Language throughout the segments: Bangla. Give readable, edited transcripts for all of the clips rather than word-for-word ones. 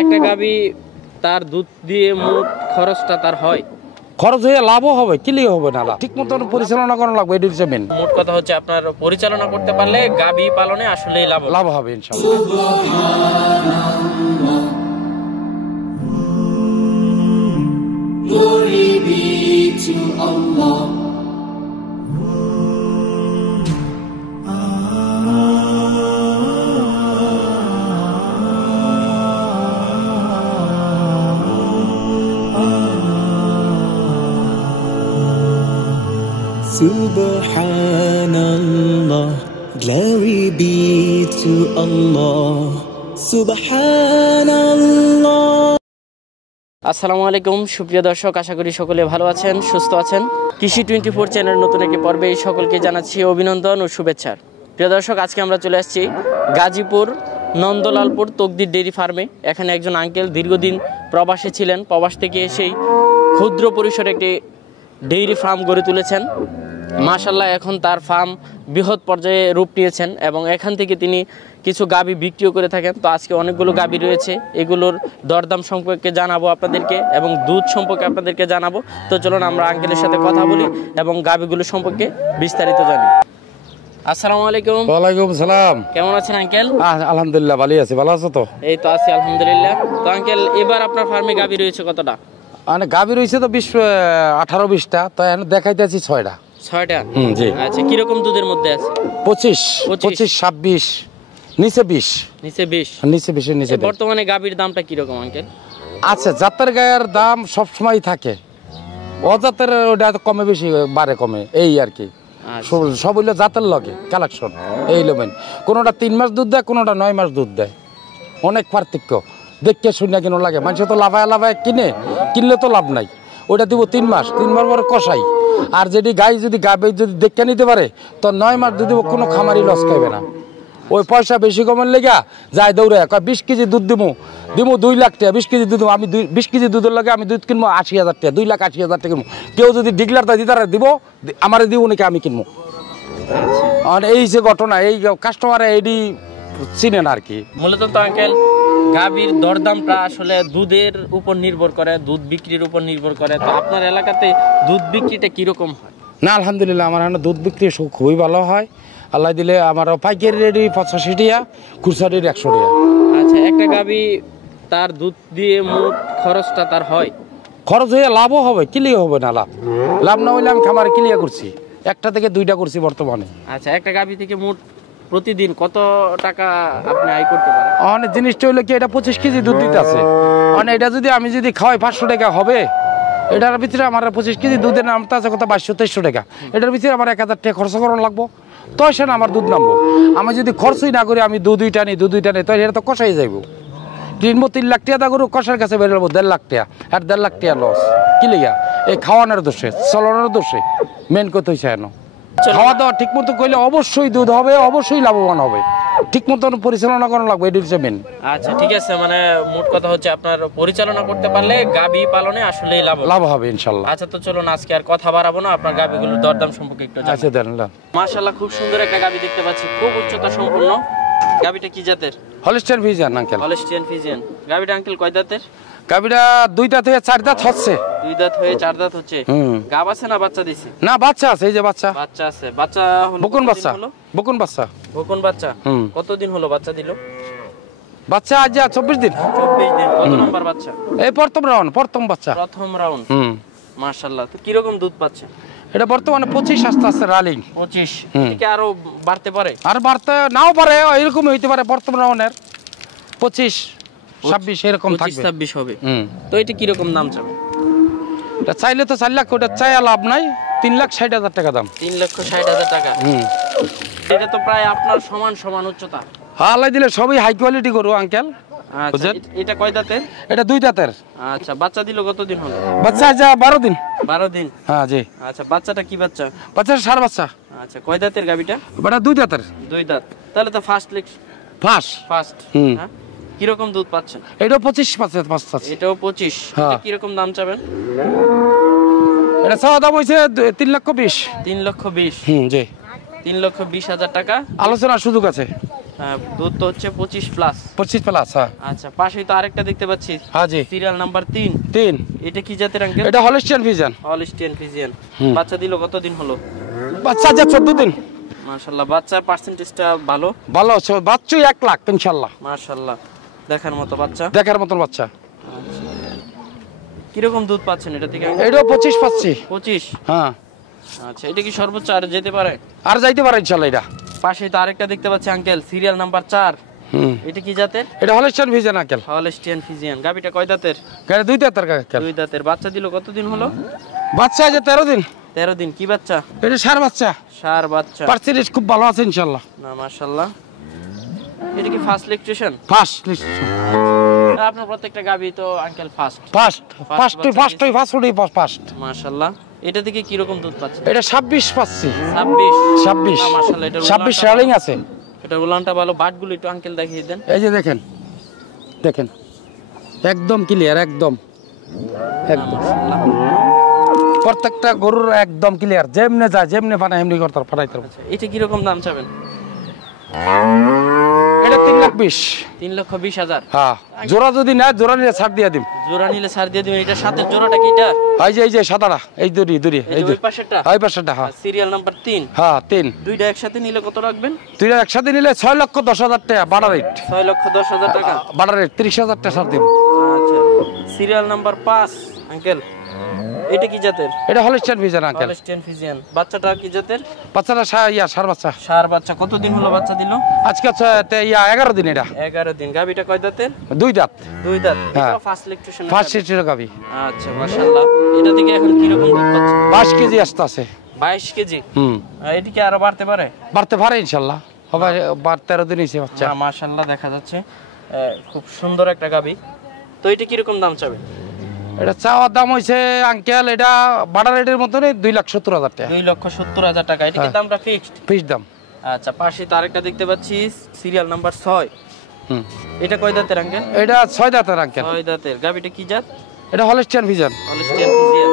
একটা গাভী তার দুধ দিয়ে মোট খরচটা তার হয়, খরচ হয়ে লাভও হবে, কিলি হবে না, ঠিক মতন পরিচালনা করা লাগবে। এটি হচ্ছে মেন। মোট কথা হচ্ছে আপনার পরিচালনা করতে পারলে গাভী পালনে আসলে লাভ হবে ইনশাআল্লাহ। Glory be to Allah. Subhanallah, glory be to Allah. Subhanallah. আসসালামু আলাইকুম সুপ্রিয় দর্শক, আশা করি সকলে ভালো আছেন, সুস্থ আছেন। কৃষি 24 চ্যানেল নতুন একটি পর্বে সকলকে জানাচ্ছি অভিনন্দন ও শুভেচ্ছা। প্রিয় দর্শক, আজকে আমরা চলে আসছি গাজীপুর নন্দলালপুর তকদির ডেইরি ফার্মে। এখানে একজন আঙ্কেল দীর্ঘদিন প্রবাসে ছিলেন, প্রবাস থেকে এসেই ক্ষুদ্র পরিসরে একটি ডেইরি ফার্ম গড়ে তুলেছেন। মাশাআল্লাহ, এখন তার ফার্ম বৃহৎ পর্যায়ে রূপ নিয়েছেন এবং এখান থেকে তিনি কিছু গাভী বিক্রিও করে থাকেন। তো আজকে অনেকগুলো গাভী রয়েছে, এগুলোর দরদাম সম্পর্কে জানাবো আপনাদেরকে এবং দুধ সম্পর্কে আপনাদেরকে জানাবো। তো চলুন আমরা আঙ্কেলের সাথে কথা বলি এবং গাভীগুলো সম্পর্কে বিস্তারিত জানি। আসসালামু আলাইকুম। ওয়ালাইকুম সালাম। কেমন আছেন আঙ্কেল? আলহামদুলিল্লাহ ভালো আছি। ভালো আছো তো? এই তো আছি আলহামদুলিল্লাহ। তো আঙ্কেল, এবার আপনার ফার্মে গাভী রয়েছে কতটা? মানে গাভী রয়েছে তো 18-20টা, তো এখন দেখাইতেছি 6টা। 6টা? জি। আচ্ছা, কিরকম দুধের মধ্যে আছে? 25, 26, নিচে 20। নিচে 20? নিচে 20 এর নিচে। বর্তমানে গাভীর দামটা কিরকম আঙ্কেল? আচ্ছা, জাতের গায়ের দাম সবসময় থাকে, অজাতের ওটা কমে বেশি বাড়ে কমে, এই আর কি। সব হইলো জাতের লগে কালেকশন, এই লোমেন। কোনোটা 3 মাস দুধ দেয়, কোনোটা 9 মাস দুধ দেয়, অনেক পার্থক্য। দেখতে শুনে কেন লাগে, মানুষ তো লাভায় কিনলে তো লাভ নাই। ওটা দিব 3 মাস, 3 মাস পরে কষাই। আর যদি গাই যদি দেখতে নিতে পারে তো 9 মাস দুধ দিব, কোনো খামারি লস খাইবে না। ওই পয়সা বেশি কমের লেগা যায় দৌড়ে 20 কেজি দুধ দিব 2 লাখ টাকা। 20 কেজি দুধ আমি 20 কেজি দুধের লাগে আমি দুধ কিনবো 80,000 টাকা, 2,80,000 টাকা কিনবো। কেউ যদি ডিগলারটা দিতারা দিব, আমারে দিব নাকি আমি কিনবো। আর এই যে ঘটনা, এই কাস্টমার এইটি চিনেন আর কি। মূলত তো আঙ্কেল গাভীর দরদামটা আসলে দুধের উপর নির্ভর করে, দুধ বিক্রির উপর নির্ভর করে। তো আপনার এলাকাতে দুধ বিক্রিটা কিরকম হয়? না আলহামদুলিল্লাহ, আমার এখানে দুধ বিক্রি খুবই ভালো হয়। আল্লাহ দিলে আমার পাইকারি রেডি 85 টাকা, খুচরা রেডি 100 টাকা। আচ্ছা, একটা গাভী তার দুধ দিয়ে মোট খরচটা তার হয়, খরচ হয়ে লাভও হবে, কিলি হবে না। লাভ না হইলে আমি খামারে কিলিয়া করছি, 1টা থেকে 2টা করছি বর্তমানে। আচ্ছা, একটা গাভী থেকে মোট প্রতিদিন কত টাকা আপনি আয় করতে পারেন? অনেক জিনিসটা হইলো কি, এটা 25 কেজি দুধ দিতে আছে, মানে এটা যদি আমি যদি খাওয়াই 500 টাকা হবে। এটার ভিতরে আমার 25 কেজি দুধের নামটা আছে কত 2200-2300 টাকা। এটার ভিতরে আমার 1000 টাকা খরচ করানো লাগবো, তো সেটা আমার দুধ নামবো। আমি যদি খরচই না করি, আমি দুধই টানি তো এটা তো কষাই যাইব। 3 লাখ টাকা দা করু, কষার কাছে বেরোবো 1.5 লাখ টাকা, আর 1.5 লাখ টাকা লস। কি লিগা? এই খাওয়ানোর দোষে, চলানোর দোষে মেন কথা হইছে। এনো খাওয়া দাওয়া ঠিক মতো করলে অবশ্যই দুধ হবে, অবশ্যই লাভবান হবে, ঠিক মতন পরিচালনা করা লাগবে, এটি হচ্ছে মেন। আচ্ছা ঠিক আছে, মানে মোট কথা হচ্ছে আপনার পরিচালনা করতে পারলে গাভী পালনে আসলে লাভ হবে ইনশাআল্লাহ। আচ্ছা, তো চলুন আজকে আর কথা বাড়াবো না, আপনার গাভীগুলোর দরদাম সম্পর্কে একটু জানাই। আচ্ছা দেন। মাশাআল্লাহ, খুব সুন্দর একটা গাভী দেখতে পাচ্ছি, খুব উচ্চতা সম্পূর্ণ। গাভীটা কি জাতের? Holstein Friesian uncle. Holstein Friesian. গাভীটা আঙ্কেল কয় দাঁতের? গাভীটা 2 দাঁত হয়ে 4 দাঁত হচ্ছে। 2 দাঁত হয়ে 4 দাঁত হচ্ছে। গাব আছে না বাচ্চা দিছে? না, বাচ্চা আছে, এই যে বাচ্চা আছে। বাচ্চা হলো বকুন বাচ্চা। বকুন বাচ্চা। কতদিন হলো বাচ্চা দিল? বাচ্চা আজ 24 দিন। 24 দিন। কত নাম্বার বাচ্চা? এই প্রথম বাচ্চা। প্রথম রাউন্ড। মাশাআল্লাহ। তো কি রকম দুধ পাচ্ছে? এটা বর্তমানে 25 আস্তে রানিং। 25 থেকে আরো বাড়তে পারে? আর বাড়তে নাও পারে, এরকম হইতে পারে। প্রথম রাউন্ডের 25-26 এরকম থাকবে, 25-26 হবে। তো এটা কি রকম দাম চাবে? এটা চাইলে তো 4 লাখ, ওটা চাইয়া লাভ নাই। 3,60,000 টাকা দাম। 3,60,000 টাকা। এটা তো প্রায় আপনার সমান উচ্চতা। আল্লাহ দিলে সবই হাই কোয়ালিটি করু আঙ্কেল। আচ্ছা, এটা কয় দাঁতের? এটা 2 দাঁতের। আচ্ছা, বাচ্চা দিল কতদিন হলো? বাচ্চা আজ 12 দিন। 12 দিন। হ্যাঁ জি। আচ্ছা, বাচ্চাটা কি বাচ্চা? বাচ্চা সার বাচ্চা। আচ্ছা, কয় দাঁতের গাবিটা? এটা 2 দাঁতের। 2 দাঁত। তাহলে তো ফার্স্ট। হ্যাঁ। কি রকম দুধ পাচ্ছেন? এটাও 25 পাচ্ছে। এটাও 25। এটা কি রকম দাম চাবেন? এটা চাওয়া দাম হইছে 3,20,000। 3,20,000। জি। 3,20,000 টাকা। আলোচনার সুযোগ আছে। দুধ তো হচ্ছে 25 প্লাস। 25 প্লাস। হ্যাঁ আচ্ছা, পাশেই তো আরেকটা দেখতে পাচ্ছি। হ্যাঁ জি, সিরিয়াল নাম্বার 3। 3। এটা কি জাতের আঙ্কেল? এটা হলিস্টিয়ান ফিজিয়ান। Holstein Friesian. বাচ্চা দিল কতদিন হলো? বাচ্চা যে 14 দিন। মাশাআল্লাহ, বাচ্চার পার্সেন্টেজটা ভালো। ভালো আছে, বাচ্চাই 1 লাখ ইনশাআল্লাহ। মাশাআল্লাহ, দেখার মতো বাচ্চা। দেখার মতন বাচ্চা। কিরকম দুধ পাচ্ছেন এটা থেকে? এটাও 25 পাচ্ছি। 25। হ্যাঁ। আচ্ছা, এটা কি সর্বোচ্চ আর যেতে পারে? আর যাইতে পারে ইনশাআল্লাহ। এটা পাশে তো আরেকটা দেখতে পাচ্ছি আঙ্কেল, সিরিয়াল নাম্বার 4। এটা কি জাতের? এটা Holstein Friesian uncle. Holstein Friesian. গাবিটা কয় দাঁতের? গাড়ি 2 দাঁতের আঙ্কেল। 2 দাঁতের। বাচ্চা দিল কতদিন হলো? বাচ্চা যে 13 দিন। 13 দিন। কি বাচ্চা? এটা সার বাচ্চা। সার বাচ্চা। পার্সেন্টেজ খুব ভালো আছে ইনশাআল্লাহ। না মাশাআল্লাহ। এটা কি ফার্স্ট ল্যাকটেশন? ফার্স্ট। আপনার প্রত্যেকটা গাবি তো আঙ্কেল ফার্স্ট। ফার্স্ট মাশাআল্লাহ। এটা থেকে কি রকম দুধ পাচ্ছেন? এটা 26 পাচ্ছি। 26। মাশাআল্লাহ, এটা 26 রানিং আছে। এটা উলানটা ভালো। বাটগুলো একটু আঙ্কেল দেখিয়ে দেন। এই যে দেখেন, দেখেন একদম ক্লিয়ার, একদম মাশাআল্লাহ। প্রত্যেকটা গরুর একদম ক্লিয়ার, যেমনে যায় যেমনে পানা এমনি করতে ফাটাইতে হবে। এটা কি রকম দাম চাবেন? এটা 3,20,000। 3,20,000। হ্যাঁ, জোড়া যদি না, জোড়া নিলে ছাড় দিয়ে দিম। জোড়া নিলে ছাড় দিয়ে দিবেন। এটা সাথে জোড়াটা কি এটা? এই যে সাদাটা, এই দড়ি এই যে ওই পাশেরটা? ওই পাশেরটা। হ্যাঁ, সিরিয়াল নাম্বার 3। হ্যাঁ 3। দুইটা একসাথে নিলে কত রাখবেন? দুইটা একসাথে নিলে 6,10,000 টাকা বাড়া রেট। 6,10,000 টাকা বাড়া রেট। 30,000 টাকা ছাড় দিম। আচ্ছা, সিরিয়াল নাম্বার 5 আঙ্কেল, এটা কি জাতের? এটা Holstein Friesian uncle. Holstein Friesian. বাচ্চাটা কি জাতের? বাচ্চাটা সার বাচ্চা। সার বাচ্চা। কতদিন হলো বাচ্চা দিল? আজকে 11 দিন। এটা 11 দিন। গাবিটা কয় দাঁতের? 2 দাঁত। 2 দাঁত। হ্যাঁ। এটা ফার্স্ট ল্যাকটেশন। ফার্স্ট সিটের গাবি। আচ্ছা মাশাআল্লাহ। এটা থেকে এখন কি রকম দুধ পাচ্ছেন? 22 কেজি আসতে আছে। 22 কেজি। এটা কি আরো বাড়তে পারে? বাড়তে পারে ইনশাআল্লাহ। হবে 13 দিন হইছে বাচ্চা। মাশাআল্লাহ, দেখা যাচ্ছে খুব সুন্দর একটা গাবি। তো এটা কি রকম দাম চাবে? এটা চাওয়ার দাম হইছে আঙ্কেল, এটা বাড়া রেটের মতনই 2,70,000 টাকা। 2,70,000 টাকা। এটা কি দামটা ফিক্সড? ফিক্সড দাম। আচ্ছা, পাশে তো আরেকটা দেখতে পাচ্ছি, সিরিয়াল নাম্বার 6। এটা কয় দাঁতের আঙ্কেল? এটা 6 দাঁতের আঙ্কেল। 6 দাঁতের। গাবিটা কি জাত? এটা হলিস্টিয়ান ফিজিয়ান। Holstein Friesian.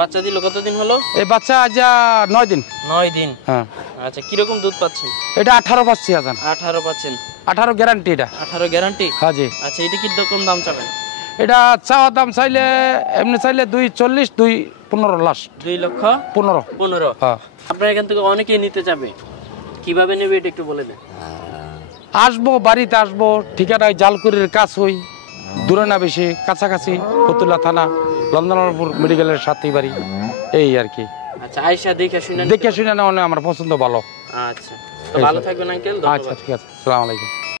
বাচ্চা দিল কতদিন হলো? এই বাচ্চা আজ 9 দিন। 9 দিন। হ্যাঁ। আচ্ছা, কি রকম দুধ পাচ্ছেন? এটা 18 পাচ্ছি আজান। 18 পাচ্ছেন। 18 গ্যারান্টি এটা। 18 গ্যারান্টি? হ্যাঁ জি। আচ্ছা, এটা কি রকম দাম চাবেন? এটা চাওয়ার দাম চাইলে এমনি চাইলে 2,40,000, 2,15,000 লাস্ট। 2,15,000। হ্যাঁ। আপনার এখান থেকে অনেকেই নিতে যাবে, কিভাবে নেবে এটা একটু বলে দেন। আসবো, বাড়িতে আসবো, ঠিকানায় জালকুড়ির কাছ হই, দূরে না বেশি, কাছাকাছি, ফতুল্লা থানা, লন্দনপুর মেডিকেলের সাথেই বাড়ি, এই আর কি। আচ্ছা, আয়শা দেখে শুনে না, আমার পছন্দ ভালো। আচ্ছা, তো ভালো থাকবেন আঙ্কেল। আচ্ছা, ঠিক আছে। আসসালামু আলাইকুম।